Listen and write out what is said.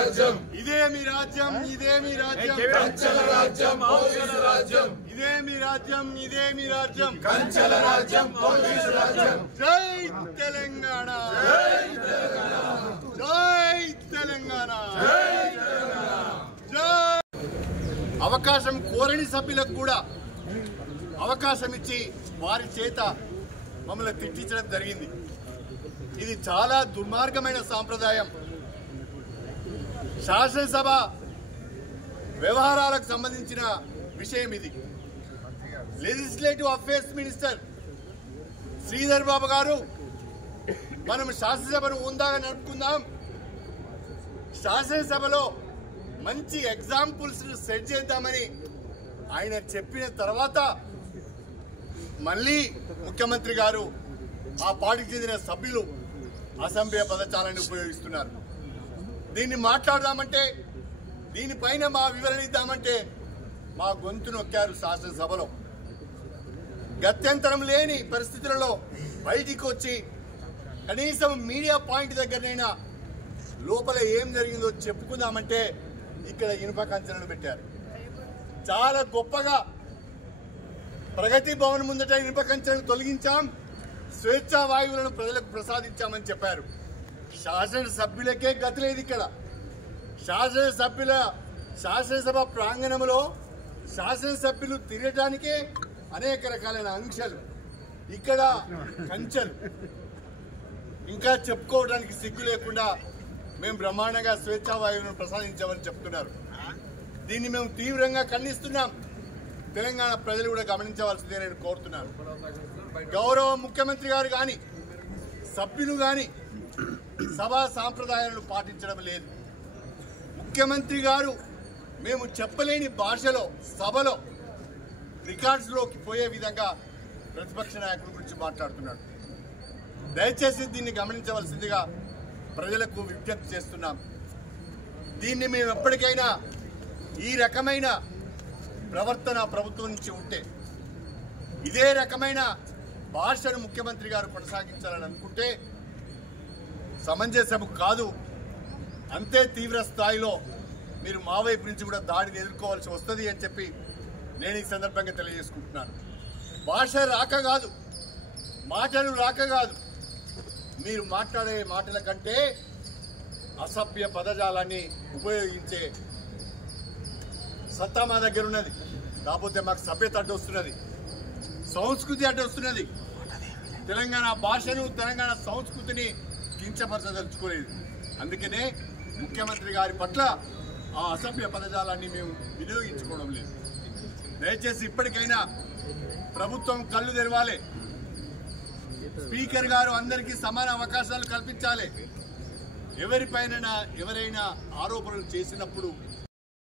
రాజ్యం ఇదే మీ రాజ్యం ఇదే మీ రాజ్యం కంచెల రాజ్యం పోలీసు రాజ్యం ఇదే మీ రాజ్యం ఇదే మీ రాజ్యం కంచెల రాజ్యం పోలీసు రాజ్యం జై తెలంగాణ జై తెలంగాణ జై తెలంగాణ జై తెలంగాణ జై అవకాశం కోరని సభ్యులకు కూడా అవకాశం ఇచ్చి వారి చేత మమ్మల్ని తిట్టించడం జరిగింది. ఇది చాలా దుర్మార్గమైన సాంప్రదాయం. శాసనసభ వ్యవహారాలకు సంబంధించిన విషయం ఇది. Legislative affairs minister Sridhar Babu గారు మనం శాసనసభను ఉందాగా నడుపుకుందాం, శాసనసభలో మంచి ఎగ్జాంపుల్స్ సెట్ చేద్దామని ఆయన చెప్పిన తర్వాత మళ్ళీ ముఖ్యమంత్రి గారు ఆ పార్టీకి చెందిన సభ్యులు అసభ్య పదజాలాన్ని ఉపయోగిస్తున్నారు. దీన్ని మాట్లాడదామంటే, దీనిపైన మా వివరణ ఇద్దామంటే మా గొంతు నొక్కారు శాసనసభలో. గత్యంతరం లేని పరిస్థితులలో బయటికి వచ్చి కనీసం మీడియా పాయింట్ దగ్గరనైనా లోపల ఏం జరిగిందో చెప్పుకుందామంటే ఇక్కడ ఇనుప కంచెలను పెట్టారు. చాలా గొప్పగా ప్రగతి భవన్ ముందట ఇనుప కంచెలను తొలగించాం, స్వేచ్ఛా వాయువులను ప్రజలకు ప్రసాదించామని చెప్పారు. శాసనసభ్యులకే గతి లేదు. ఇక్కడ శాసనసభ ప్రాంగణంలో శాసనసభ్యులు తిరగటానికే అనేక రకాలైన ఆంక్షలు, ఇక్కడ కంచెలు. ఇంకా చెప్పుకోవడానికి సిగ్గు లేకుండా మేము బ్రహ్మాండంగా స్వేచ్ఛా వాయువులను ప్రసాదించామని చెప్తున్నారు. దీన్ని మేము తీవ్రంగా ఖండిస్తున్నాం. తెలంగాణ ప్రజలు కూడా గమనించవలసిందే నేను కోరుతున్నాను. గౌరవ ముఖ్యమంత్రి గారు కానీ సభ్యులు కానీ సభా సాంప్రదాయాలను పాటించడం లేదు. ముఖ్యమంత్రి గారు మేము చెప్పలేని భాషలో సభలో రికార్డ్స్లోకి పోయే విధంగా ప్రతిపక్ష నాయకుల గురించి మాట్లాడుతున్నాడు. దయచేసి దీన్ని గమనించవలసిందిగా ప్రజలకు విజ్ఞప్తి చేస్తున్నాం. దీన్ని మేము ఎప్పటికైనా ఈ రకమైన ప్రవర్తన ప్రభుత్వం నుంచి ఉంటే, ఇదే రకమైన భాషను ముఖ్యమంత్రి గారు కొనసాగించాలని అనుకుంటే సమంజసం కాదు. అంతే తీవ్ర స్థాయిలో మీరు మా వైపు నుంచి కూడా దాడిని ఎదుర్కోవాల్సి వస్తుంది అని చెప్పి నేను ఈ సందర్భంగా తెలియజేసుకుంటున్నాను. భాష రాక కాదు, మాటలు రాక కాదు, మీరు మాట్లాడే మాటల కంటే అసభ్య పదజాలాన్ని ఉపయోగించే సత్తా మా దగ్గర ఉన్నది. కాకపోతే మాకు సభ్యత అడ్డొస్తున్నది, సంస్కృతి అడ్డొస్తున్నది. తెలంగాణ భాషను తెలంగాణ సంస్కృతిని కించపరచదలుచుకోలేదు. అందుకనే ముఖ్యమంత్రి గారి పట్ల ఆ అసభ్య పదజాలాన్ని మేము వినియోగించుకోవడం లేదు. దయచేసి ఇప్పటికైనా ప్రభుత్వం కళ్ళు తెరవాలి. స్పీకర్ గారు అందరికీ సమాన అవకాశాలు కల్పించాలి. ఎవరైనా ఆరోపణలు చేసినప్పుడు